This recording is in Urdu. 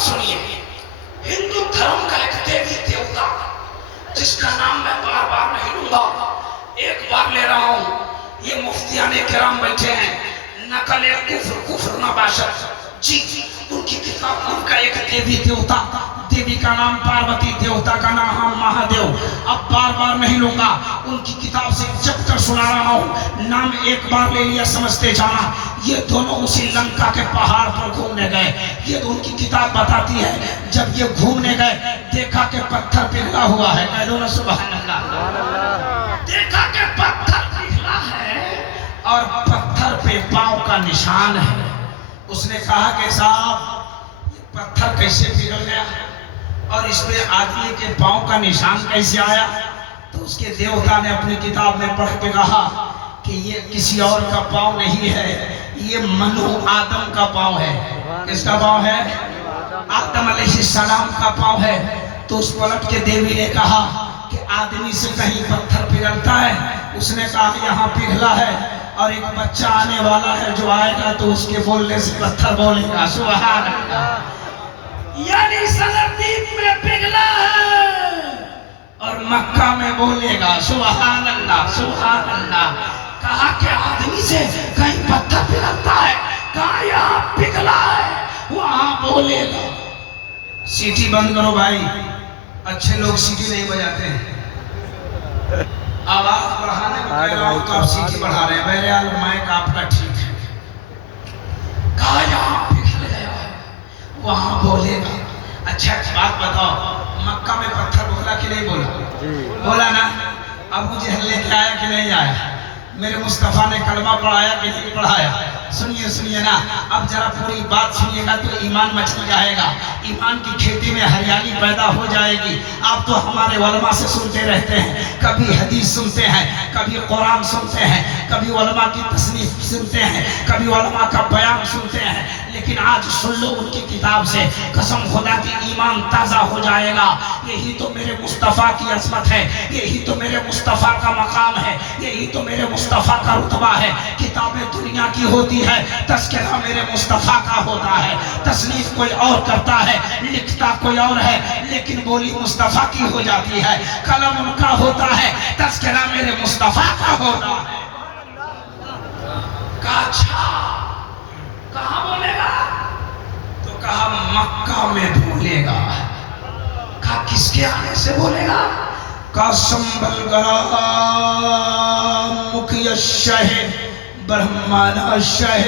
سنیے، ہندو دھرم کا ایک دیوی دیوتا جس کا نام میں بار بار نہیں لوں گا، ایک بار لے رہا ہوں، یہ مفتیان کرام بیٹھے ہیں، نقل کفر نباشت، جی ان کی کتاب، ان کا ایک دیوی دیوتا، دیوی کا نام پاروتی، دیوتا کا نام مہادیو، اب بار بار نہیں لوں گا، ان کی کتاب سے جب تک سنا رہا ہوں، نام ایک بار لے لیا سمجھتے جانا، یہ دونوں اسی لنکا کے پہاڑ پر گھومنے گئے، یہ ان کی کتاب بتاتی ہے، جب یہ گھومنے گئے دیکھا کہ پتھر پگھلا ہوا ہے، کہہ دو نا سبحان اللہ، دیکھا کہ پتھر پگھلا ہے اور پتھر پہ پاؤں کا نشان ہے، اس نے کہا کہ صاحب یہ پتھر کیسے پگھل گیا اور اس پہ آدمی کے پاؤں کا نشان کیسے آیا؟ تو اس کے دیوتا نے اپنی کتاب میں پڑھ کے کہا کہ یہ کسی اور کا پاؤں نہیں ہے، یہ منو آدم کا پاؤں ہے۔ کس کا پاؤں ہے؟ آدم علیہ السلام کا پاؤں ہے۔ تو اس پلٹ کے دیوی نے کہا کہ آدمی سے کہیں پتھر پگھلتا ہے؟ اس نے کہا یہاں پگھلا ہے اور ایک بچہ آنے والا ہے جو آئے گا تو اس کے بولنے سے پتھر بولے گا، سبحان اللہ، یعنی صدردیپ میں پگھلا ہے اور مکہ میں بولے گا، سبحان اللہ سبحان اللہ۔ کہا کہ آدمی سے کہیں پتھر پگھلتا ہے، کہا یہاں پگھلا ہے وہاں بولے گا۔ سیٹی بند کرو بھائی، اچھے لوگ سیٹی نہیں بجاتے ہیں، آواز بڑھانے کو کہہ رہا ہوں تو آپ سیٹی بڑھا رہے ہیں، بہرحال مائک آپ کا ٹھیک ہے۔ کہا یہاں پگھل گیا ہے وہاں بولے گا۔ اچھا بات بتاؤ، مکہ میں پتھر بولا کہ نہیں بولا؟ بولا نا؟ ابو جہل لے کے آیا کہ نہیں آیا؟ میرے مصطفیٰ نے کلمہ پڑھایا کہ نہیں پڑھایا؟ سنیے نا، اب ذرا پوری بات سنیے گا تو ایمان مچل جائے گا، ایمان کی کھیتی میں ہریالی پیدا ہو جائے گی۔ آپ تو ہمارے علماء سے سنتے رہتے ہیں، کبھی حدیث سنتے ہیں، کبھی قرآن سنتے ہیں، کبھی علماء کی تصنیف سنتے ہیں، کبھی علماء کا بیان سنتے ہیں، لیکن آج سن لو ان کی کتاب سے، قسم خدا کی ایمان تازہ ہو جائے گا۔ یہی تو میرے مصطفیٰ کی عظمت ہے، یہی تو میرے مصطفیٰ کا مقام ہے، یہی تو میرے مصطفیٰ کا رتبہ ہے۔ کتابیں دنیا کی ہوتی ہے، تذکرہ میرے مصطفیٰ کا ہوتا ہے، تصنیف کوئی اور کرتا ہے، لکھتا کوئی اور ہے، لیکن بولی مصطفیٰ کی ہو جاتی ہے، قلم ان کا ہوتا ہے، تذکرہ میرے مصطفیٰ کا ہوتا ہے۔ کہا اچھا کہاں بولے گا؟ تو کہا مکہ میں بولے گا۔ کہا کس کے آنے سے بولے گا؟ کہا سنبل گرام مکھی شہ برہمانہ شہ